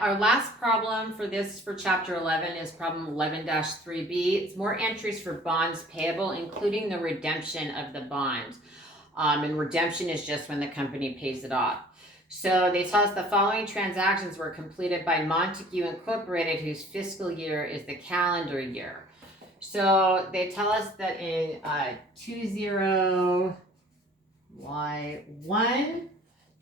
our last problem for chapter 11 is problem 11-3B. It's more entries for bonds payable, including the redemption of the bond. And redemption is just when the company pays it off. So they tell us the following transactions were completed by Montague Incorporated, whose fiscal year is the calendar year. So they tell us that in 20Y1,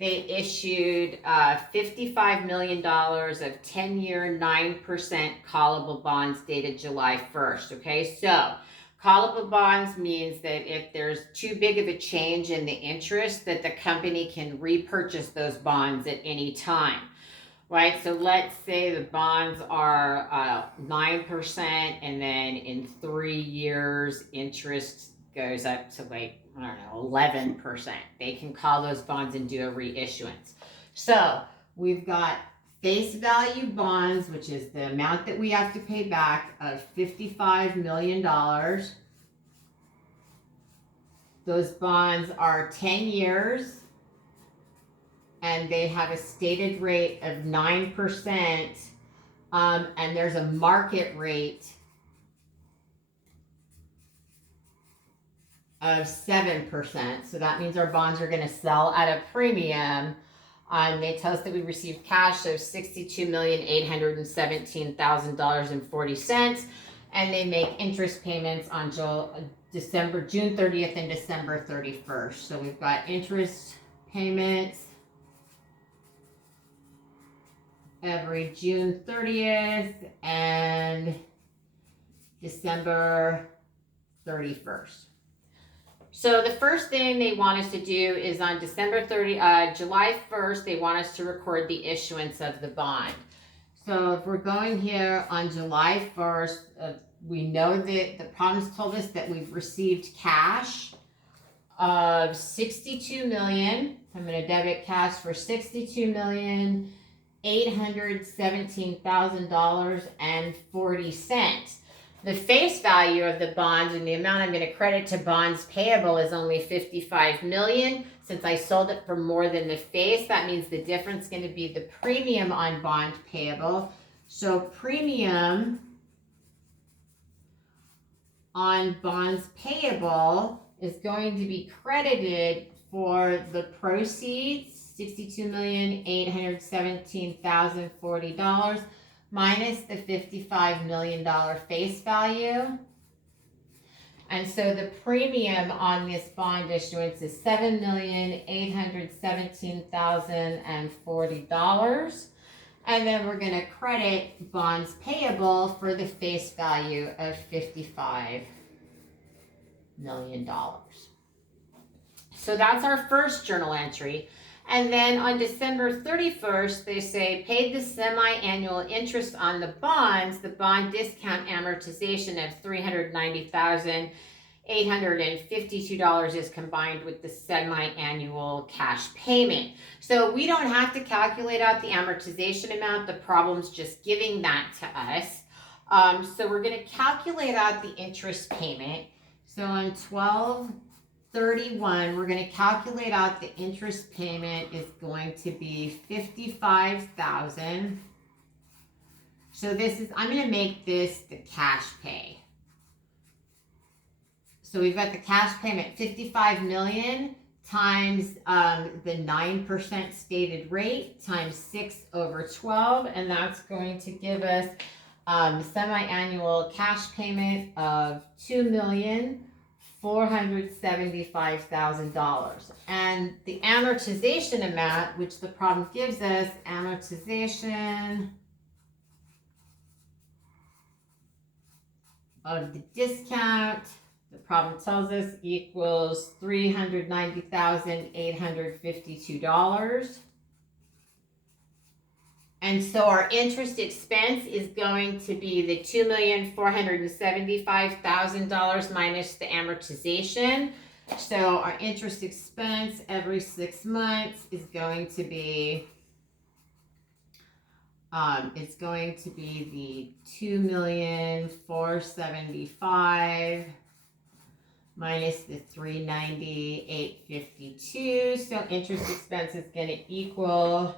they issued $55 million of 10-year 9% callable bonds dated July 1st. Okay, so callable bonds means that if there's too big of a change in the interest, that the company can repurchase those bonds at any time. Right, so let's say the bonds are 9%, and then in 3 years, interest goes up to like, I don't know, 11%. They can call those bonds and do a reissuance. So we've got face value bonds, which is the amount that we have to pay back, of $55 million. Those bonds are 10 years. And they have a stated rate of 9%, and there's a market rate of 7%. So that means our bonds are going to sell at a premium. They tell us that we received cash of $62,817,000.40, and they make interest payments on June 30th and December 31st. So we've got interest payments every June 30th and December 31st. So the first thing they want us to do is on July 1st, they want us to record the issuance of the bond. So if we're going here on July 1st, we know that the problems told us that we've received cash of $62 million. I'm going to debit cash for $62,817,000.40. The face value of the bond and the amount I'm going to credit to bonds payable is only $55 million. Since I sold it for more than the face, that means the difference is going to be the premium on bond payable. So premium on bonds payable is going to be credited for the proceeds, $62,817,040, minus the $55 million face value. And so the premium on this bond issuance is $7,817,040. And then we're going to credit bonds payable for the face value of $55 million. So that's our first journal entry. And then on December 31st, they say paid the semi-annual interest on the bonds. The bond discount amortization of $390,852 is combined with the semi-annual cash payment. So we don't have to calculate out the amortization amount. The problem's just giving that to us. So we're going to calculate out the interest payment. So on 12/31, we're going to calculate out the interest payment is going to be $55,000. So I'm going to make this the cash pay. So we've got the cash payment, $55 million times the 9% stated rate times 6/12, and that's going to give us semi-annual cash payment of $2,475,000. And the amortization amount, which the problem gives us, amortization of the discount, the problem tells us, equals $390,852. And so our interest expense is going to be the $2,475,000 minus the amortization. So our interest expense every 6 months is going to be it's going to be the $2,475,000 minus the $390,852. So interest expense is going to equal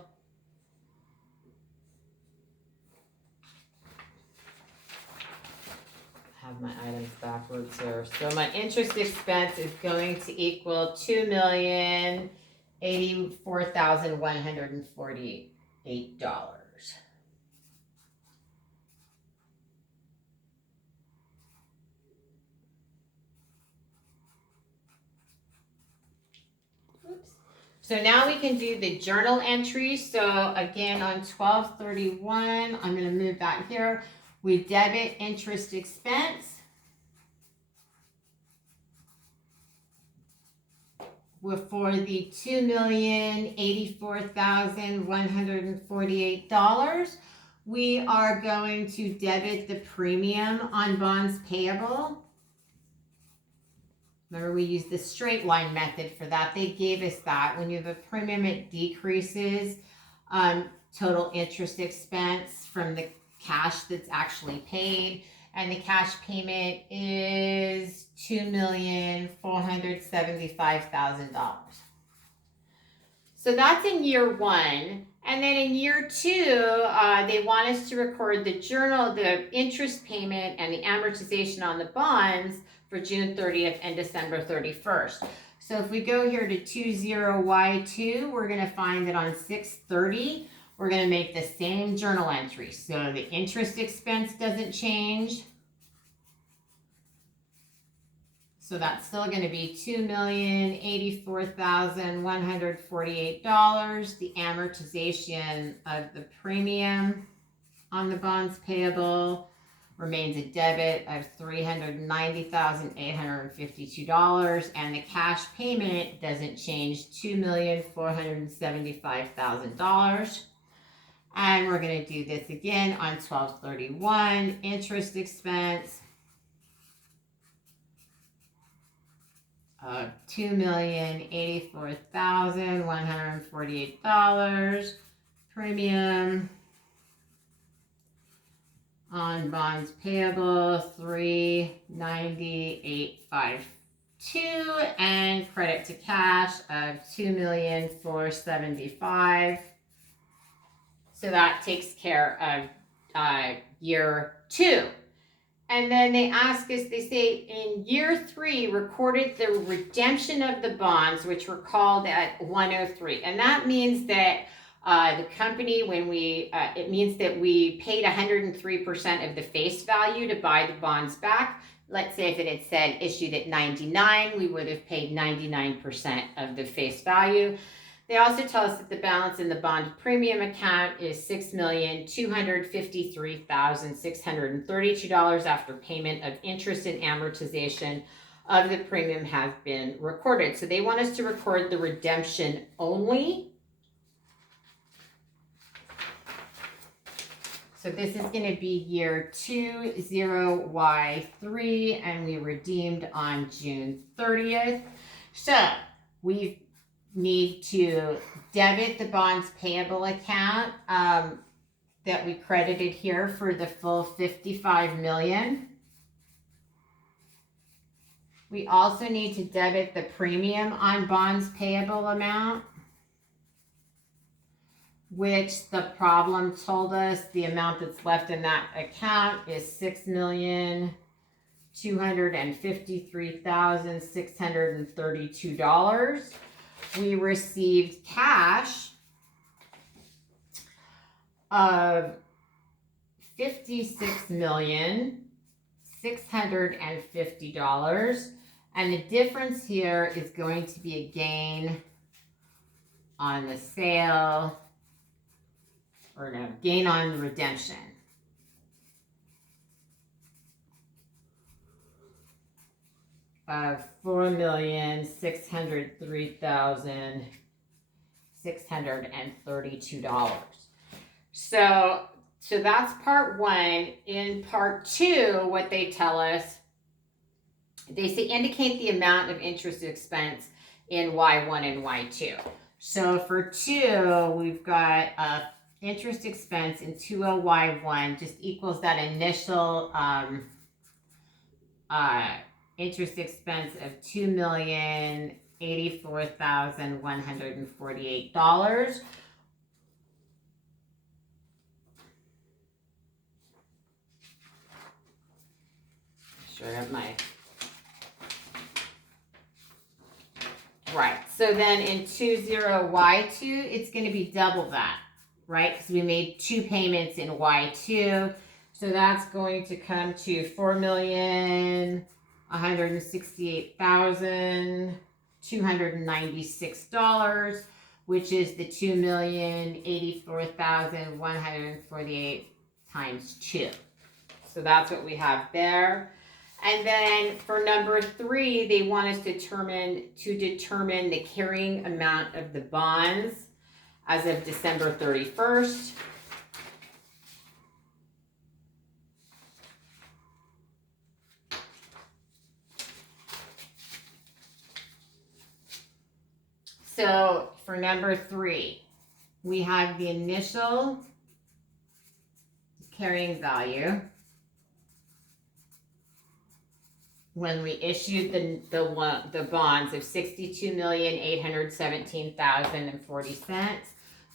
have my items backwards here. So my interest expense is going to equal $2,084,148. Oops. So now we can do the journal entry. So again, on 12/31, I'm going to move that here. We debit interest expense for the $2,084,148. We are going to debit the premium on bonds payable. Remember, we used the straight line method for that. They gave us that. When you have a premium, it decreases total interest expense from the cash that's actually paid. And the cash payment is $2,475,000. So that's in year one. And then in year two, they want us to record the journal, the interest payment, and the amortization on the bonds for June 30th and December 31st. So if we go here to 20Y2, we're going to find that on 6/30, we're going to make the same journal entry. So the interest expense doesn't change. So that's still going to be $2,084,148. The amortization of the premium on the bonds payable remains a debit of $390,852, and the cash payment doesn't change, $2,475,000. And we're going to do this again on 12/31. Interest expense of $2,084,148. Premium on bonds payable $390,852, and credit to cash of $2,475,000. So that takes care of year two. And then they ask us, they say in year three, recorded the redemption of the bonds, which were called at 103. And that means that the company, when it means that we paid 103% of the face value to buy the bonds back. Let's say if it had said issued at 99, we would have paid 99% of the face value. They also tell us that the balance in the bond premium account is $6,253,632 after payment of interest and amortization of the premium have been recorded. So they want us to record the redemption only. So this is going to be year 20Y3, and we redeemed on June 30th. So we need to debit the bonds payable account that we credited here for the full $55 million. We also need to debit the premium on bonds payable amount, which the problem told us the amount that's left in that account is $6,253,632. We received cash of $56,650, and the difference here is going to be a gain on the sale, or no, gain on redemption of $4,603,632. So that's part one. In part two, what they tell us, they say indicate the amount of interest expense in Y1 and Y2. So for two, we've got interest expense in 20Y1 just equals that initial interest expense of $2,084,148. sorry, I have my... Right, so then in 20Y2, it's going to be double that, right? Because we made 2 payments in Y2. So that's going to come to $4,168,296, which is the $2,084,148 times 2. So that's what we have there. And then for number 3, they want us to determine the carrying amount of the bonds as of December 31st. So for number 3, we have the initial carrying value when we issued the bonds of $62,817,040.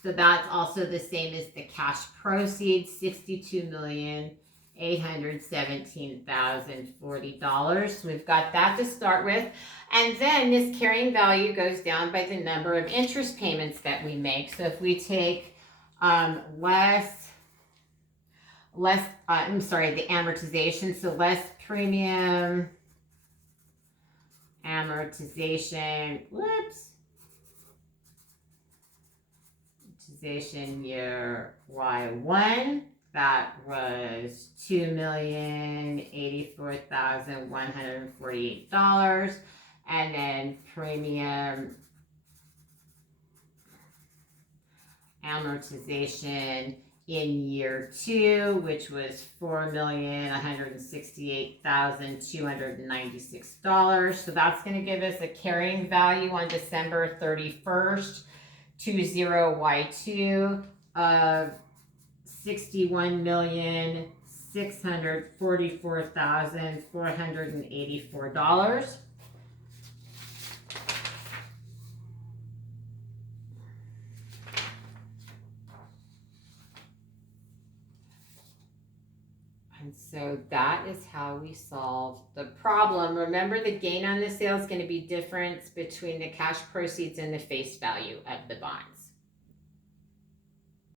So that's also the same as the cash proceeds, $62,817,040. So we've got that to start with. And then this carrying value goes down by the number of interest payments that we make. So if we take the amortization, so less premium amortization, amortization year Y1, that was $2,084,148, and then premium amortization in year 2, which was $4,168,296. So that's going to give us a carrying value on December 31st, 20Y2 of $61,644,484. And so that is how we solve the problem. Remember, the gain on the sale is going to be difference between the cash proceeds and the face value of the bond.